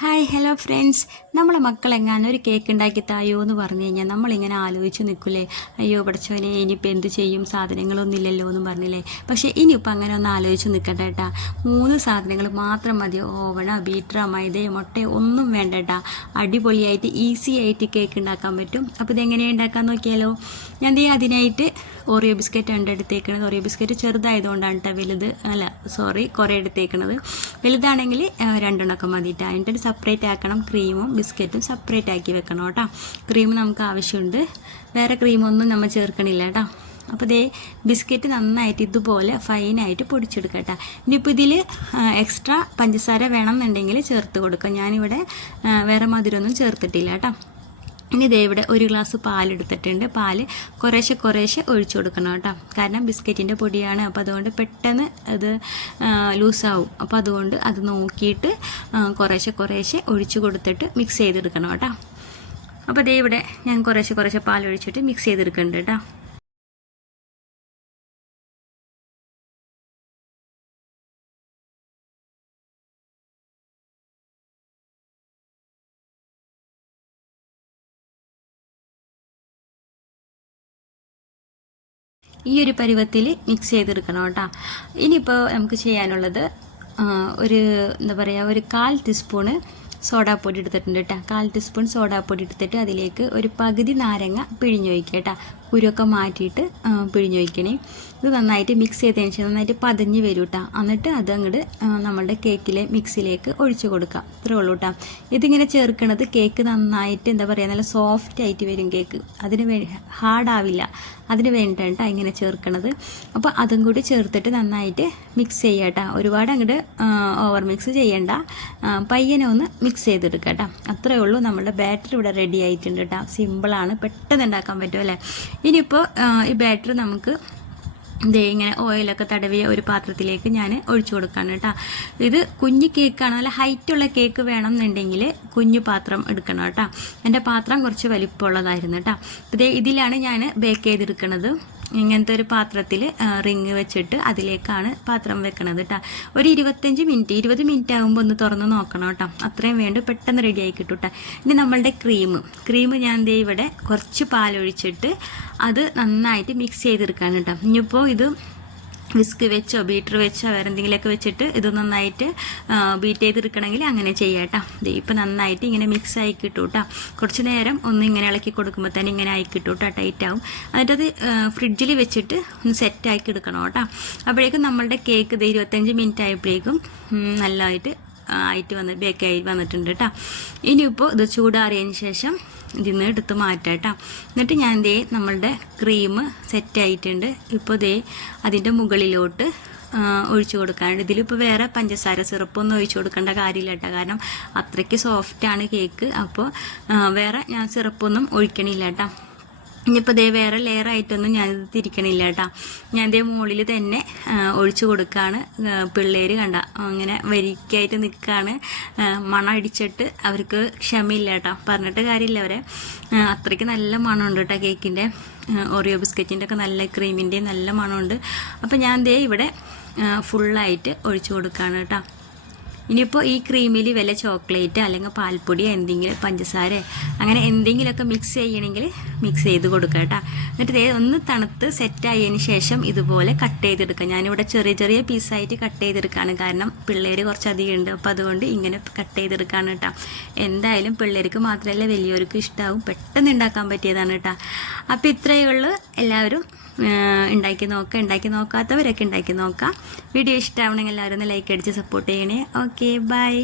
Hi hello friends, നമ്മളെ മക്കളെങ്ങാനും ഒരു cake ഉണ്ടാക്കി തായോ എന്ന് പറഞ്ഞു കഴിഞ്ഞാൽ നമ്മളിങ്ങനെ ആലോചിച്ച് നിൽക്കില്ലേ, അയ്യോ പഠിച്ചവനെ ഇനിയിപ്പോൾ എന്ത് ചെയ്യും, സാധനങ്ങളൊന്നും ഇല്ലല്ലോ എന്നും പറഞ്ഞില്ലേ. പക്ഷേ ഇനിയിപ്പോൾ അങ്ങനെ ഒന്ന് ആലോചിച്ച് നിൽക്കട്ടെ കേട്ടാ. 3 സാധനങ്ങൾ മാത്രം മതി. ഓവണ, ബീറ്ററ, മൈദയോ മുട്ടയോ ഒന്നും വേണ്ട കേട്ടാ. അടിപൊളിയായിട്ട് ഈസി ആയിട്ട് കേക്ക് ഉണ്ടാക്കാൻ പറ്റും. അപ്പോൾ ഇതെങ്ങനെയാണ് ഉണ്ടാക്കാൻ നോക്കിയാലോ. ഞാൻ അതിനായിട്ട് ഓറിയോ ബിസ്ക്കറ്റ് ഉണ്ട് എടുത്തേക്കണത്. ഓറിയോ ബിസ്ക്കറ്റ് ചെറുതായതുകൊണ്ടാണ് കേട്ടോ വലുത്, കുറേ എടുത്തേക്കണത്. വലുതാണെങ്കിൽ 2 മതിയിട്ട്. അതിൻ്റെ സെപ്പറേറ്റ് ആക്കണം. ക്രീമും ബിസ്ക്കറ്റും സെപ്പറേറ്റ് ആക്കി വെക്കണം കേട്ടോ. ക്രീം നമുക്ക് ആവശ്യമുണ്ട്, വേറെ ക്രീമൊന്നും നമ്മൾ ചേർക്കണില്ല കേട്ടോ. അപ്പോൾ ബിസ്ക്കറ്റ് നന്നായിട്ട് ഇതുപോലെ ഫൈനായിട്ട് പൊടിച്ചെടുക്കട്ടോ. ഇനിയിപ്പോൾ ഇതിൽ എക്സ്ട്രാ പഞ്ചസാര വേണമെന്നുണ്ടെങ്കിൽ ചേർത്ത് കൊടുക്കാം. ഞാനിവിടെ വേറെ മധുരമൊന്നും ചേർത്തിട്ടില്ല കേട്ടോ. ഇനി ഇവിടെ 1 ഗ്ലാസ് പാലെടുത്തിട്ടുണ്ട്. പാൽ കുറേശ്ശെ ഒഴിച്ചു കൊടുക്കണം കേട്ടോ. കാരണം ബിസ്ക്കറ്റിൻ്റെ പൊടിയാണ്, അപ്പോൾ അതുകൊണ്ട് പെട്ടെന്ന് അത് ലൂസാവും. അപ്പോൾ അതുകൊണ്ട് അത് നോക്കിയിട്ട് കുറേശ്ശെ ഒഴിച്ചു കൊടുത്തിട്ട് മിക്സ് ചെയ്തെടുക്കണം കേട്ടോ. അപ്പോൾ ഇവിടെ ഞാൻ കുറേശ്ശെ പാൽ ഒഴിച്ചിട്ട് മിക്സ് ചെയ്തെടുക്കുന്നുണ്ട് കേട്ടോ. ഈ ഒരു പരുവത്തിൽ മിക്സ് ചെയ്തെടുക്കണം കേട്ടോ. ഇനിയിപ്പോൾ നമുക്ക് ചെയ്യാനുള്ളത് ഒരു എന്താ പറയുക, ഒരു 1/4 ടീസ്പൂണ് സോഡാപ്പൊടി എടുത്തിട്ടുണ്ട് കേട്ടോ. 1/4 ടീസ്പൂൺ സോഡാപ്പൊടി എടുത്തിട്ട് അതിലേക്ക് ഒരു പകുതി നാരങ്ങ പിഴിഞ്ഞൊഴിക്കുക കേട്ടോ. കുരുവൊക്കെ മാറ്റിയിട്ട് പിഴിഞ്ഞൊഴിക്കണേ. ഇത് നന്നായിട്ട് മിക്സ് ചെയ്തതിന് ശേഷം നന്നായിട്ട് പതഞ്ഞ് വരും കേട്ടോ. എന്നിട്ട് അത് അങ്ങോട്ട് നമ്മളുടെ കേക്കിലെ മിക്സിലേക്ക് ഒഴിച്ചു കൊടുക്കാം. ഇത്രേ ഉള്ളൂ കേട്ടോ. ഇതിങ്ങനെ ചേർക്കണത് കേക്ക് നന്നായിട്ട് എന്താ പറയുക, നല്ല സോഫ്റ്റ് ആയിട്ട് വരും കേക്ക്. ഹാർഡാവില്ല. അതിന് വേണ്ടിയിട്ടാണ് ഇങ്ങനെ ചേർക്കണത്. അപ്പോൾ അതും കൂടി ചേർത്തിട്ട് നന്നായിട്ട് മിക്സ് ചെയ്യുക കേട്ടോ. ഒരുപാട് അങ്ങോട്ട് ഓവർ മിക്സ് ചെയ്യണ്ട, പയ്യനെ ഒന്ന് മിക്സ് ചെയ്തെടുക്കുക കേട്ടോ. അത്രയേ ഉള്ളൂ. നമ്മുടെ ബാറ്റർ ഇവിടെ റെഡി ആയിട്ടുണ്ട് കേട്ടോ. സിമ്പിളാണ്, പെട്ടെന്ന് ഉണ്ടാക്കാൻ പറ്റും അല്ലേ. ഇനിയിപ്പോൾ ഈ ബാറ്റർ നമുക്ക് ഇങ്ങനെ ഓയിലൊക്കെ തടവിയ ഒരു പാത്രത്തിലേക്ക് ഞാൻ ഒഴിച്ചു കൊടുക്കുകയാണ് കേട്ടോ. ഇത് കുഞ്ഞു കേക്കാണ്, നല്ല ഹൈറ്റുള്ള കേക്ക് വേണം എന്നുണ്ടെങ്കിൽ കുഞ്ഞു പാത്രം എടുക്കണം കേട്ടോ. എൻ്റെ പാത്രം കുറച്ച് വലിപ്പമുള്ളതായിരുന്നു കേട്ടോ. ഇതിലാണ് ഞാൻ ബേക്ക് ചെയ്തെടുക്കുന്നത്. ഇങ്ങനത്തെ ഒരു പാത്രത്തിൽ റിങ് വെച്ചിട്ട് അതിലേക്കാണ് പാത്രം വെക്കണത് കേട്ടോ. ഒരു 20 മിനിറ്റ് ആകുമ്പോൾ ഒന്ന് തുറന്ന് നോക്കണം കേട്ടോ. അത്രയും വേണ്ട, പെട്ടെന്ന് റെഡി ആയി കിട്ടും കേട്ടോ. ഇനി നമ്മളുടെ ക്രീം ഞാൻ ഇവിടെ കുറച്ച് പാലൊഴിച്ചിട്ട് അത് നന്നായിട്ട് മിക്സ് ചെയ്തെടുക്കാൻ കേട്ടോ. ഇനിയിപ്പോൾ ഇത് വിസ്ക് വെച്ചോ ബീറ്റർ വെച്ചോ വേറെ എന്തെങ്കിലുമൊക്കെ വെച്ചിട്ട് ഇത് നന്നായിട്ട് ബീറ്റ് ചെയ്തെടുക്കണമെങ്കിൽ അങ്ങനെ ചെയ്യാം കേട്ടോ. ഇപ്പം നന്നായിട്ട് ഇങ്ങനെ മിക്സ് ആയി കിട്ടും കേട്ടോ. കുറച്ച് നേരം ഒന്ന് ഇങ്ങനെ ഇളക്കി കൊടുക്കുമ്പോൾ തന്നെ ഇങ്ങനെ ആയി കിട്ടും കേട്ടോ, ടൈറ്റ് ആവും. എന്നിട്ടത് ഫ്രിഡ്ജിൽ വെച്ചിട്ട് ഒന്ന് സെറ്റാക്കി എടുക്കണം കേട്ടോ. അപ്പോഴേക്കും നമ്മളുടെ കേക്ക് 25 മിനിറ്റ് ആയപ്പോഴേക്കും നല്ലതായിട്ട് ബേക്കായി വന്നിട്ടുണ്ട് കേട്ടോ. ഇനിയിപ്പോൾ ഇത് ചൂടാറിയതിന് ശേഷം ഇതിൽ നിന്ന് എടുത്ത് മാറ്റാം കേട്ടോ. എന്നിട്ട് ഞാൻ നമ്മളുടെ ക്രീം സെറ്റായിട്ടുണ്ട്. ഇപ്പോൾ അതിൻ്റെ മുകളിലോട്ട് ഒഴിച്ചു കൊടുക്കാനുണ്ട്. ഇതിലിപ്പോൾ വേറെ പഞ്ചസാര സിറപ്പൊന്നും ഒഴിച്ചു കൊടുക്കേണ്ട കാര്യമില്ല കേട്ടോ. കാരണം അത്രയ്ക്ക് സോഫ്റ്റാണ് കേക്ക്. അപ്പോൾ വേറെ ഞാൻ സിറപ്പൊന്നും ഒഴിക്കണില്ല കേട്ടോ. ഇനിയിപ്പോൾ വേറെ ലെയറായിട്ടൊന്നും ഞാനിത് തിരിക്കണില്ല കേട്ടോ. ഞാൻ മുകളിൽ തന്നെ ഒഴിച്ചു കൊടുക്കുകയാണ്. പിള്ളേർ കണ്ട അങ്ങനെ വരിക്കായിട്ട് നിൽക്കുകയാണ്. മണം അടിച്ചിട്ട് അവർക്ക് ക്ഷമയില്ല കേട്ടോ. പറഞ്ഞിട്ട് കാര്യമില്ല, അവരെ അത്രയ്ക്ക് നല്ല മണമുണ്ട് കേട്ടോ കേക്കിൻ്റെ. ഓറിയോ ബിസ്ക്കറ്റിൻ്റെ ഒക്കെ നല്ല ക്രീമിൻ്റെയും നല്ല മണമുണ്ട്. അപ്പോൾ ഞാൻ ഇവിടെ ഫുള്ളായിട്ട് ഒഴിച്ചു കൊടുക്കുകയാണ് കേട്ടോ. ഇനിയിപ്പോൾ ഈ ക്രീമിൽ വല്ല ചോക്ലേറ്റ് അല്ലെങ്കിൽ പാൽപ്പൊടിയോ എന്തെങ്കിലും പഞ്ചസാര അങ്ങനെ എന്തെങ്കിലുമൊക്കെ മിക്സ് ചെയ്യണമെങ്കിൽ മിക്സ് ചെയ്ത് കൊടുക്കുക കേട്ടോ. എന്നിട്ട് ഒന്ന് തണുത്ത് സെറ്റായതിന് ശേഷം ഇതുപോലെ കട്ട് ചെയ്തെടുക്കുക. ഞാനിവിടെ ചെറിയ പീസായിട്ട് കട്ട് ചെയ്തെടുക്കുകയാണ്. കാരണം പിള്ളേർ കുറച്ചധികം ഉണ്ട്, അപ്പോൾ അതുകൊണ്ട് ഇങ്ങനെ കട്ട് ചെയ്തെടുക്കുകയാണ് കേട്ടോ. എന്തായാലും പിള്ളേർക്ക് മാത്രമല്ല വലിയവർക്കും ഇഷ്ടമാവും. പെട്ടെന്ന് ഉണ്ടാക്കാൻ പറ്റിയതാണ് കേട്ടോ. അപ്പോൾ ഇത്രയേ ഉള്ളൂ. എല്ലാവരും ഉണ്ടാക്കി നോക്കാത്തവരൊക്കെ ഉണ്ടാക്കി നോക്കാം. വീഡിയോ ഇഷ്ടമാവണമെങ്കിൽ എല്ലാവരും ഒന്ന് ലൈക്ക് അടിച്ച് സപ്പോർട്ട് ചെയ്യണേ. Okay, by.